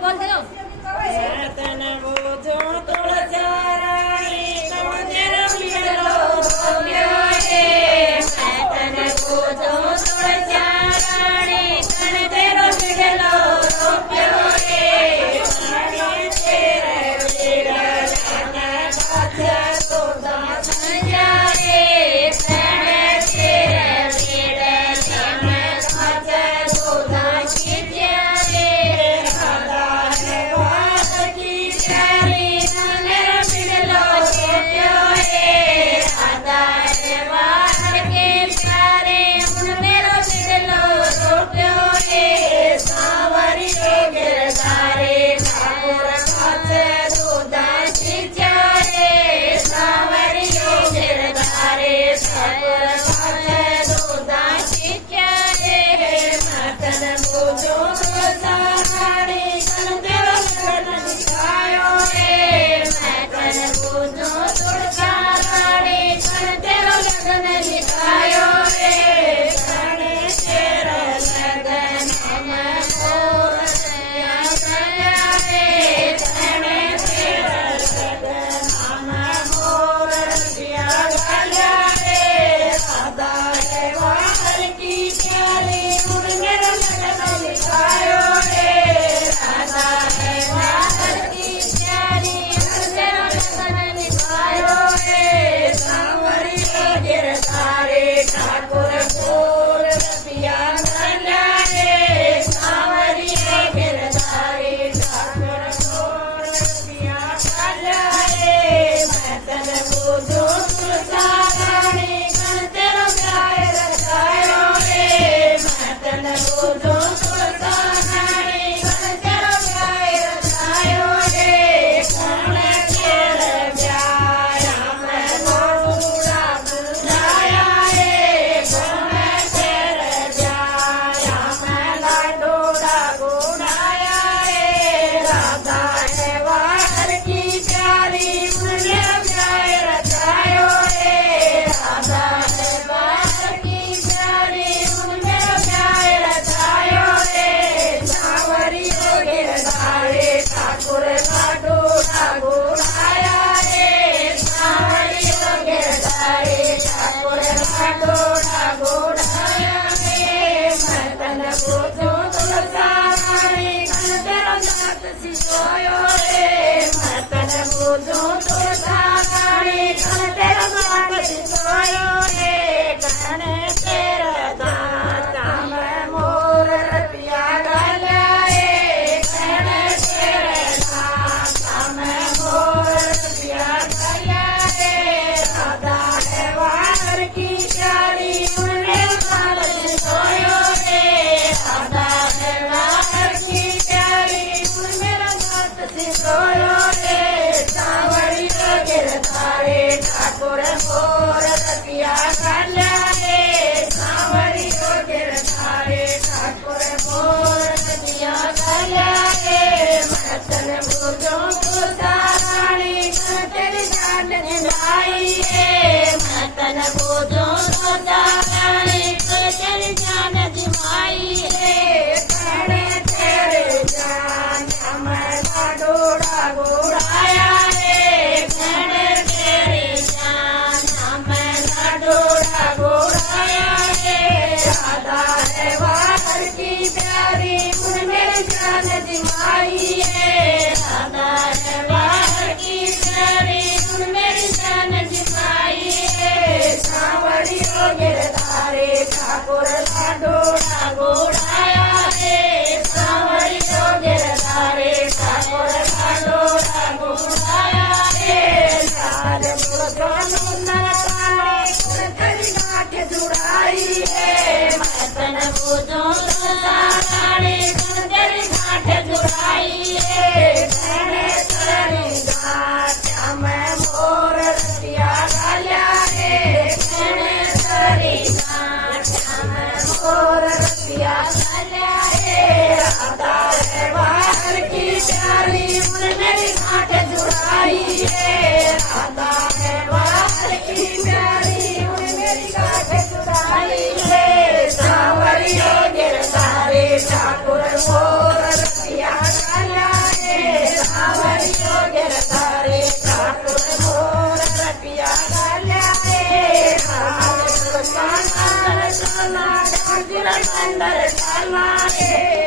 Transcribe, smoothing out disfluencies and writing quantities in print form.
બોલતે જાઓ તન બોજો તુલસા રાણી કોણ તેરો મેળો રોપ્યો રે તન બોજો તુલસા રાણી કોણ તેરો મેળો રોપ્યો રે મારી તેરે મેળા ના પાછા તો દાસ જારે તને તેરે મેળા ના પાછા તો દાસ જારે રાધા હે વાત કી પ્યારી તને મેળો રોપ્યો રે રાધા હે વાત કી પ્યારી મેરો મેળો રોપ્યો રે સાવરી ગિરધારે ઠાકોર ખાતે દુદાસી ચારે સાવરી ગિરધારે ઠાકોર ખાતે દુદાસી ચારે મતન બોજો સારાણી કન તેરો લગન દિખાયો રે મતન બોજો સારાણી કન તેરો લગન દિખાયો રે કણે તેરો લગન મોર ગયા રે કણે તેરો લગન મોર ગયા રે રાધા હે વાર કી પ્યારી મેરો લગન દિખાયો રે રાધા હે વાર કી પ્યારી મેરો લગન દિખાયો રે સાવરી ગિરધારે ઠાકોર ગોર રપિયા ગલ્યા રે સાવરી ગિરધારે ઠાકોર ગોર રપિયા ગલ્યા રે મતન બોજો તુલસા રાણી કન તેરો ગાય રચાયો રે મતન બોજો તુલસા રાણી કન તેરો ગાય રચાયો રે કોણ કેર વ્યાયા મેં ગોડા ગુડાયા રે કોણ કેર વ્યાયા મેં લાડોડા ગુડાયા રે રાધા હે વાર કી પ્યારી મને ગાય રચાયો રે રાધા હે વાર કી પ્યારી મને ગાય રચાયો રે સાવરી ગિરધારે ઠાકોર લાડોડા ગુડાયા રે સાવરી ગિરધારે ઠાકોર લાડોડા ગુડાયા રે મતન બોજો તુલસા રાણી કન તેરો જાત સિસોયો રે મતન બોજો તુલસા રાણી કન તેરો જાત સિસોયો રે કને તેરો દાંત મોર રપિયા ગલ્યા રે કને તેરો દાંત મોર રપિયા ગલ્યા રે રાધા હે વાર કી પ્યારી મેરો લાલ સિસોયો રે રાધા હે વાર કી પ્યારી મેરો દાંત સિસોયો રે સાવરી ગિરધારે ઠાકોર ગોર રપિયા ગલ્યા રે સાવરી ગિરધારે ઠાકોર ગોર રપિયા ગલ્યા રે મતન બોજો તુલસા રાણી કન તેરી જાન નિભાઈ રે મતન બોજો તુલસા રાણી કન તેરી જાન નિભાઈ રે કણે તેરે જાન અમે લાડોડા ગોડાયા રે કણે તેરી જાન અમે લાડોડા ગોડાયા રે રાધા હે વાર કી પ્યારી મેરી જાન દિમાઈ રે રાધા હે વાર કી પ્યારી મેરી જાન દિમાઈ રે સાવરી ગિરધારે ઠાકોર લાડોડા ગોડાયા રે સાવરી ગિરધારે ઠાકોર લાડોડા ગોડાયા રે લાલ મુરગાનું નરસાણી કન તેરી ગાંઠ જુડાઈ રે મતન બોજો તુલસા રાણી કન તેરી ગાંઠ જુડાઈ રે કને તેરી ગાંઠ મેં મોર રપિયા ગલ્યા રે કને તેરી ગાંઠ મેં મોર રપિયા ગલ્યા રે રાધા હે વાર કી પ્યારી મેરી ગાંઠ જુડાઈ રે રાધા હે વાર કી પ્યારી મેરી ગાંઠ જુડાઈ રે સાવરી ગિરધારે ઠાકોર સુંદર ચાલમાં રે